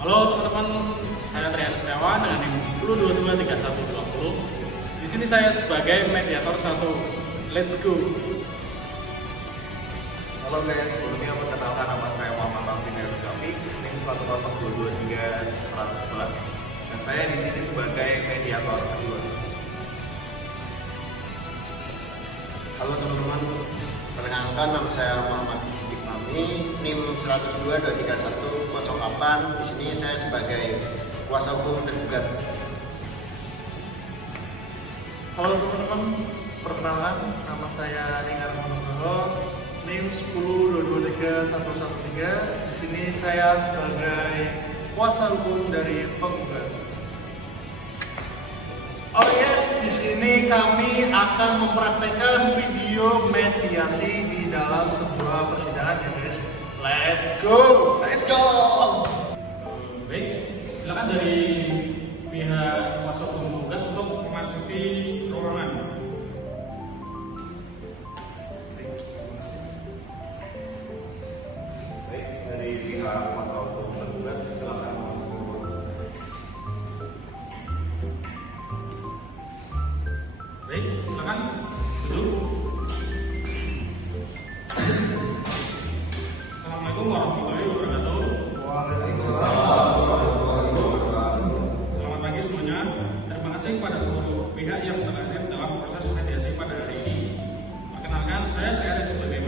Halo teman-teman, saya Trian Setiawan dengan NIM 10223120. Di sini saya sebagai mediator satu. Let's go. Halo guys, sebelumnya perkenalkan nama saya Muhammad Alvin Erzafi, NIM 10223111. Dan saya di sini sebagai mediator kedua. Halo teman-teman, perkenalkan nama saya Muhammad Siddiq Fahmi, NIM 102230108. Di sini saya sebagai kuasa hukum tergugat. Halo teman-teman, perkenalkan nama saya Ringar Manunggal, NIM 10223113. Di sini saya sebagai kuasa hukum dari penggugat. Oh yes, di sini kami akan mempraktekkan video mediasi di dalam sebuah persidangan ya guys. Let's go! Let's go! Baik, silakan dari pihak kuasa hukum penggugat untuk memasuki ruangan. Baik, dari pihak kuasa hukum tergugat, silakan masuk ke ruangan. Baik, silakan duduk. Assalamualaikum warahmatullahi wabarakatuh. Selamat pagi semuanya. Terima kasih kepada seluruh pihak yang telah hadir dalam proses mediasi pada hari ini. Perkenalkan, saya Trian sebagai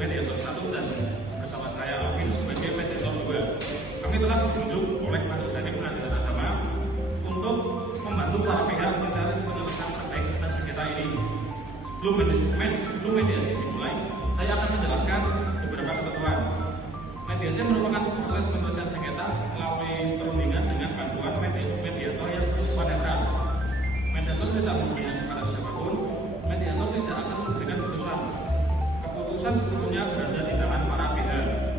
mediator 1 dan bersama saya Alvin sebagai mediator 2. Kami telah ditunjuk oleh Majelis Hakim Pengadilan Agama untuk membantu para pihak mencari penyelesaian terbaik atas sengketa ini. Sebelum mediasi dimulai, saya akan menjelaskan beberapa ketentuan. Mediasi merupakan proses penyelesaian sengketa melalui perundingan dengan bantuan mediator yang bersifat netral. Mediator tidak memihak kepada siapapun. Mediator tidak akan memberikan putusan. Keputusan sepenuhnya berada di tangan para pihak,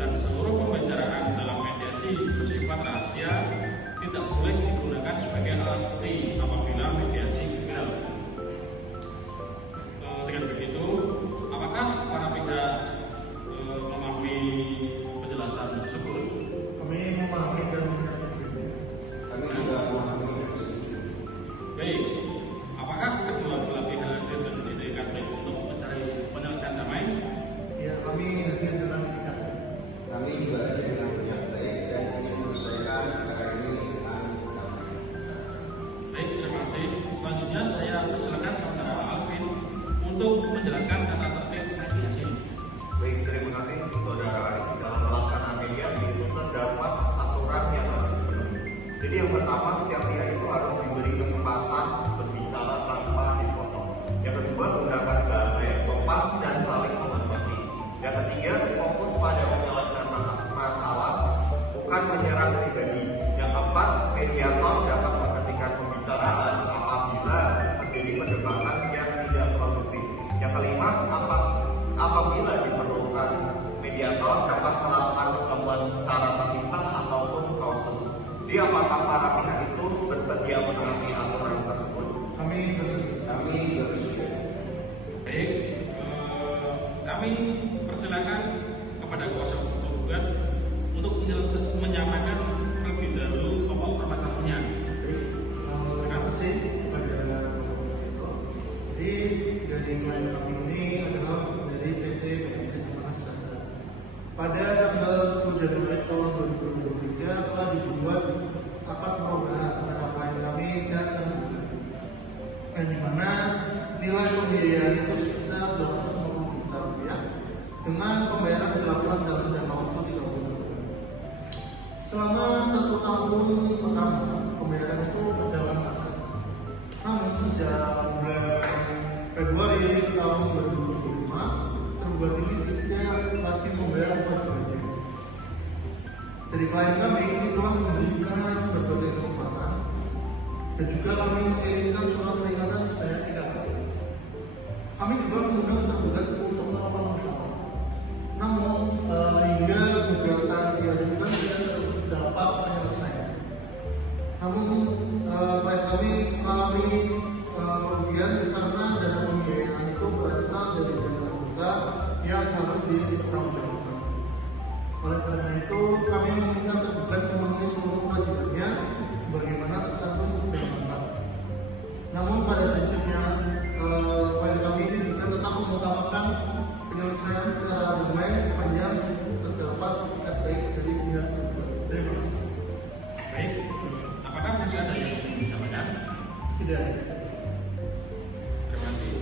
dan seluruh pembicaraan dalam mediasi bersifat rahasia, tidak boleh digunakan sebagai alat bukti apabila mediasi gagal. Dengan begitu, apakah para pihak memahami penjelasan tersebut? Kami memahami dan mengerti. Kami juga memahami dan setuju. Baik, apakah kedua belah pihak hadir dan didirikan baik untuk mencari penyelesaian damai? Ya, kami hadir dengan tidak. Kami juga ada dengan niat baik dan ingin menyelesaikan perkara ini dengan damai. Baik, terima kasih. Selanjutnya saya persilakan saudara Alvin untuk menjelaskan tata tertib mediasi. Baik, terima kasih saudara Ari. Dalam pelaksanaan mediasi itu terdapat aturan yang harus dipenuhi. Jadi yang pertama, setiap pihak itu harus diberi kesempatan berbicara tanpa dipotong. Yang kedua, menggunakan bahasa yang sopan dan saling menghormati. Yang ketiga, fokus pada penyelesaian masalah, bukan menyerang pribadi. Yang keempat, mediator dapat menghentikan pembicaraan apabila terjadi perdebatan yang tidak produktif. Yang kelima, apabila diperlukan, mediator dapat melakukan pertemuan secara terpisah ataupun klausul. Jadi apakah para pihak itu bersedia menaati aturan tersebut? Kami bersedia. Kami juga bersedia. Baik, kami persilakan kepada kuasa hukum penggugat untuk menyampaikan terlebih dahulu pokok permasalahannya. Terima kasih kepada Bapak. Jadi dari klien kami ini adalah dari PT BMC Jakarta. Pada tanggal 10 Januari tahun 2023 telah dibuat akad perubahan antara klien kami dan penggugat, yang dimana nilai pembiayaan itu sebesar 250 juta rupiah dengan pembayaran dilakukan dalam jangka waktu 30 bulan. Selama 1 tahun pertama, pembayaran itu berjalan lancar. Namun sejak bulan Februari tahun 2025, tergugat ini tidak masih membayar wajib. Dari klien kami ini telah memberikan berbagai kesempatan dan juga kami mengirimkan surat peringatan sebanyak 3 kali. Kami juga mengundang tergugat untuk melakukan musyawarah. Namun hingga gugatan diajukan tidak dapat penyelesaian. Namun klien kami mengalami kerugian karena dana pembiayaan itu berasal dari dana tergugat yang harus dipertanggungjawabkan. Oleh karena itu, kami meminta tergugat masih ada yang ingin disampaikan? Tidak. Terima kasih.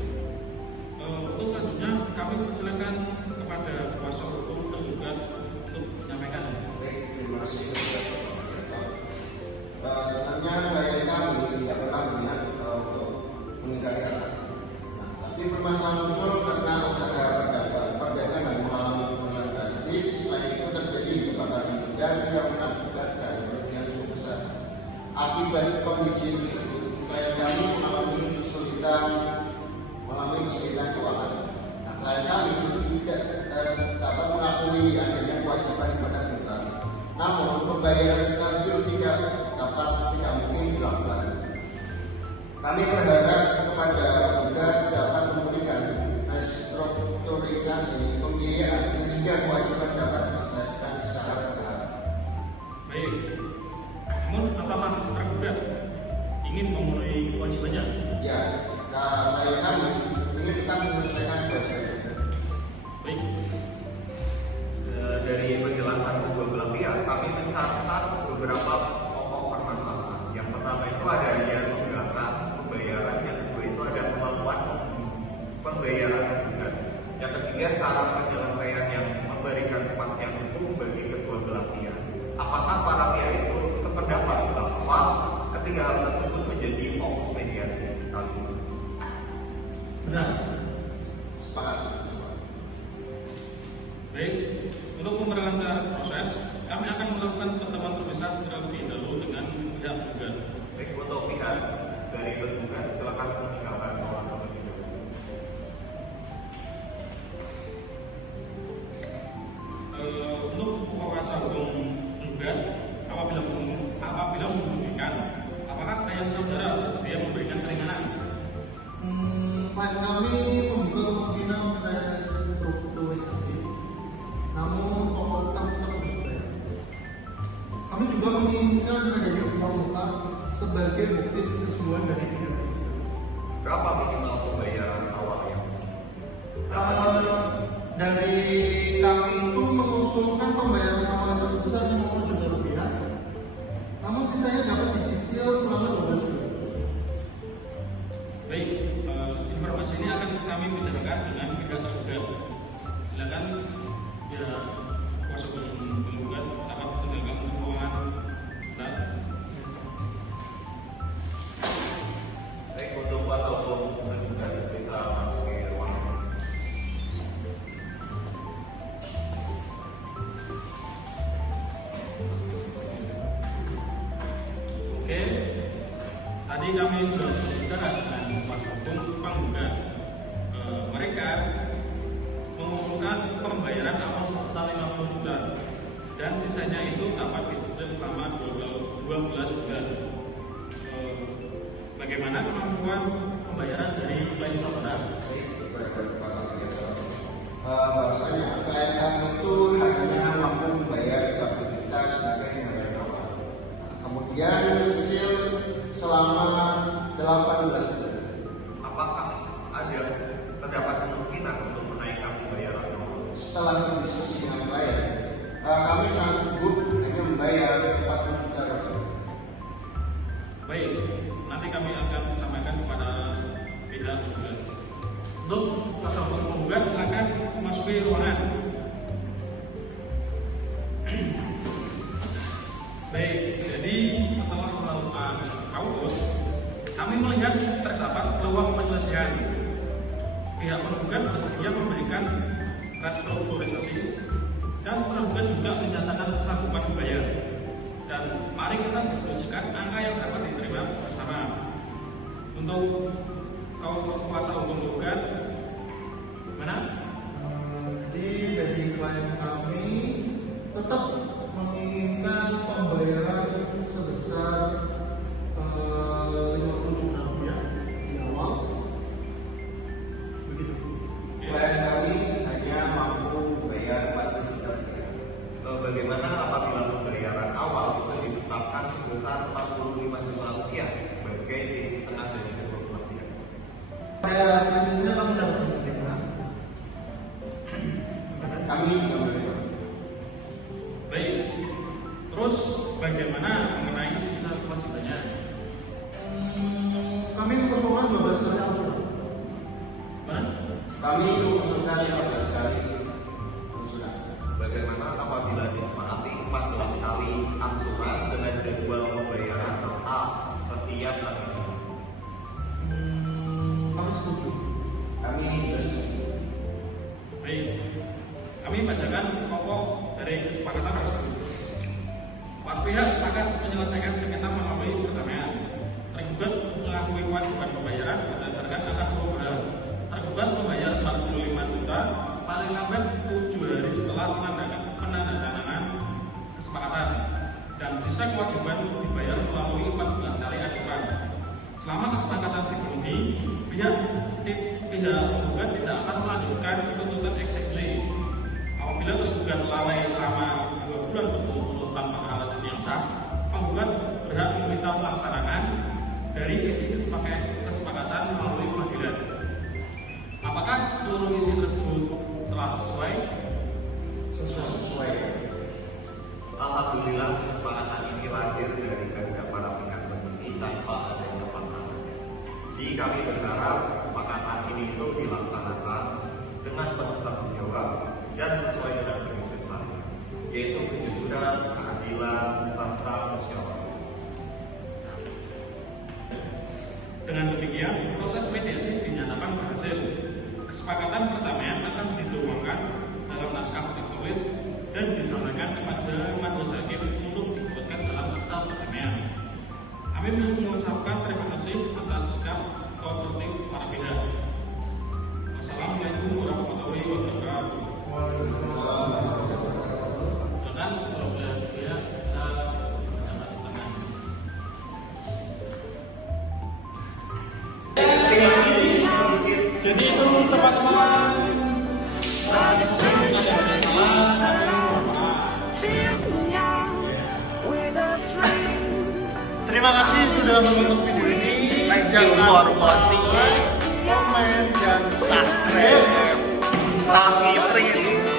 Untuk selanjutnya kami persilakan kepada kuasa hukum tergugat untuk menyampaikan. Baik, terima kasih. Sebenarnya klien kami tidak pernah berniat untuk mengingkari hak. Tapi permasalahan muncul karena usaha perdagangan mengalami penurunan drastis. Selain itu terjadi kebakaran hujan yang mengakibatkan kerugian cukup besar. Akibat kondisi tersebut, klien kami mengalami kesulitan keuangan. Nah, klien kami tidak dapat mengakui adanya kewajiban pada kita. Namun pembayaran sekaligus tidak mungkin dilakukan. Kami berharap kepada penggugat dapat memberikan restrukturisasi pembiayaan sehingga kewajiban dapat diselesaikan secara bertahap. Baik. Namun apakah tergugat ingin memenuhi kewajibannya? Ya, klien kami ingin kita menyelesaikan kewajiban. Baik. Dari penjelasan kedua belah pihak, kami mencatat beberapa pokok permasalahan. Yang pertama itu adanya tunggakan pembayaran, yang kedua itu ada kemampuan pembayaran tunggakan. Yang ketiga, cara penyelesaian yang memberikan kepastian hukum bagi kedua belah pihak. Apakah para pihak itu sependapat bahwa ketiga hal tersebut menjadi fokus mediasi kali ini? Benar. Sepakat. Baik. Untuk memperlancar proses, kami akan melakukan pertemuan terpisah terlebih dahulu dengan pihak penggugat. Baik, untuk pihak dari tergugat silakan meninggalkan ruangan terlebih dahulu. Untuk kuasa hukum penggugat, apabila memungkinkan, apakah klien saudara bersedia memberikan keringanan? Klien kami membuka kemungkinan restrukturisasi, namun pokok tetap berbayar. Kami juga menginginkan adanya uang muka sebagai bukti kesesuaian dari pihak. Berapa minimal pembayaran awal yang Dari kami itu mengusulkan pembayaran awal yang sebesar 50 juta rupiah, namun sisanya dapat dicicil selama 12 bulan. Baik, informasi ini akan kami bicarakan dengan pihak tergugat. Silakan ya kuasa hukum penggugat dapat menjaga keuangan. baik untuk kuasa hukum tergugat bisa masuk ke ruangan. Oke, tadi kami sudah berbicara dengan kuasa hukum penggugat. Mereka mengusulkan pembayaran awal sebesar 50 juta dan sisanya itu dapat dicicil selama 12 bulan. Bagaimana kemampuan pembayaran dari klien saudara? Bahwasanya klien kami itu hanya mampu membayar 30 juta sebagai pembayaran awal. Kemudian cicil selama 18 bulan. Apakah terdapat kemungkinan untuk menaikkan pembayaran awal? Setelah berdiskusi dengan klien, kami sanggup hanya membayar 40 juta rupiah. Baik, nanti kami akan sampaikan kepada pihak penggugat. Untuk kuasa hukum penggugat silakan memasuki ruangan. Baik, jadi setelah melakukan kaukus, kami melihat terdapat peluang penyelesaian. Pihak penggugat bersedia memberikan restrukturisasi dan tergugat juga menyatakan kesanggupan membayar. Dan mari kita diskusikan angka yang dapat diterima bersama. Untuk kuasa hukum penggugat, mana? Jadi dari klien kami tetap menginginkan pembayaran sebesar 50 juta rupiah di awal. Begitu. Klien kami hanya mampu membayar 40 juta rupiah. Bagaimana apabila pembayaran awal itu ditetapkan sebesar 45 juta rupiah sebagai titik tengah dari kedua belah pihak? Pada prinsipnya kami dapat menerima. Kami juga menerima. Baik. Terus bagaimana mengenai sisa kewajibannya? Kami mengusulkan 12 kali angsuran. Mana? Kami mengusulkan 15 kali angsuran. Bagaimana apabila disepakati 14 kali angsuran dengan jadwal pembayaran tetap setiap hari? Kami setuju. Kami juga setuju. Baik, kami bacakan pokok dari kesepakatan tersebut. Para pihak sepakat menyelesaikan sengketa melalui perdamaian. Tergugat mengakui kewajiban pembayaran berdasarkan angka perubahan. Tergugat membayar 45 juta paling lambat 7 hari setelah penandatanganan kesepakatan, dan sisa kewajiban dibayar melalui 14 kali ajukan. Selama kesepakatan dipenuhi, pihak penggugat tidak akan melanjutkan tuntutan eksekusi. Apabila tergugat lalai selama 2 bulan berturut-turut tanpa alasan yang sah, penggugat berhak meminta pelaksanaan dari isi kesepakatan melalui pengadilan. Apakah seluruh isi tersebut telah sesuai? Sesuai. Alhamdulillah kesepakatan ini lahir dari kehendak para pihak sendiri tanpa adanya paksaan. Jadi kami berharap kesepakatan ini itu dilaksanakan dengan penuh tanggung jawab dan sesuai dengan prinsip syariat, yaitu kejujuran, keadilan, serta musyawarah. Dengan demikian, proses mediasi dinyatakan berhasil. Kesepakatan perdamaian akan dituangkan dalam naskah tertulis dan disampaikan kepada majelis hakim untuk dibuatkan dalam akta perdamaian. Kami mengucapkan terima kasih atas sikap kooperatif para pihak. Wassalamualaikum warahmatullahi wabarakatuh. Silakan kalau pihak bisa bersama di tengah. Jadi itu teman-teman. Terima kasih sudah menonton video ini. Jangan lupa komen dan Subscribe Taki Print,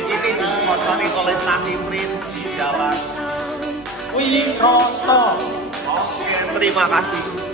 ini disponsori oleh Taki Print di Jalan Wiroso. Oke, terima kasih.